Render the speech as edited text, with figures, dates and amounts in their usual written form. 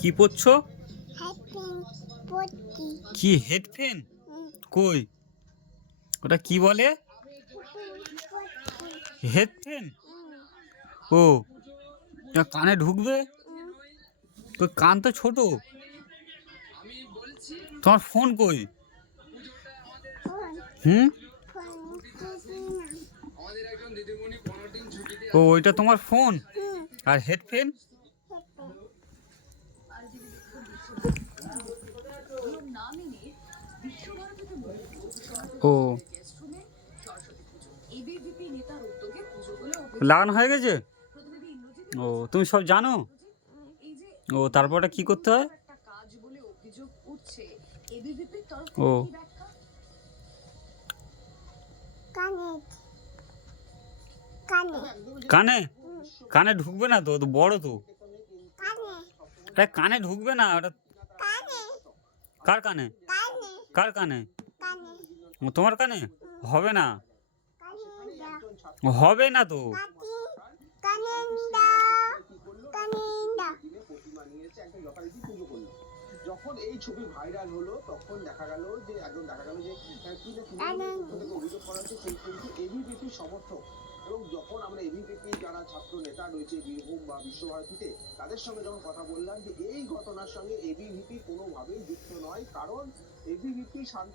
কি পড়ছো? হেডফোন পড়ছি। কি হেডফোন? কই ওটা কি বলে? হেডফোন? ও এটা কানে ঢুকবে? কই কান তো ছোট। তোমার ফোন কই? হুম, ও ওইটা তোমার ফোন আর হেডফোন? ও লাগানো হয়ে গেছে? ও তুমি সব জানো? ও তারপর ওটা কি করতে হয়? ও কানে কানে কানে? কানে ঢুকবে না তো, ও তো বড় তো। কানে এটা কানে ঢুকবে না ওটা। কানে কার কানে? কানে কার কানে? কানে ও তোমার কানে? হবে না, কানে হবে না তো। কানেন্দা কানেন্দা যখন এই ছবি ভাইরাল হলো তখন দেখা গেল যে অভিযোগ করা হচ্ছে সেই কিন্তু এবিভিপি সমর্থক। এবং যখন আমরা এবিভিপি যারা ছাত্র নেতা রয়েছে বীরভূম বা বিশ্বভারতীতে তাদের সঙ্গে যখন কথা বললাম যে এই ঘটনার সঙ্গে এবিভিপি কোনোভাবেই যুক্ত নয়, কারণ এবিভিপি শান্তি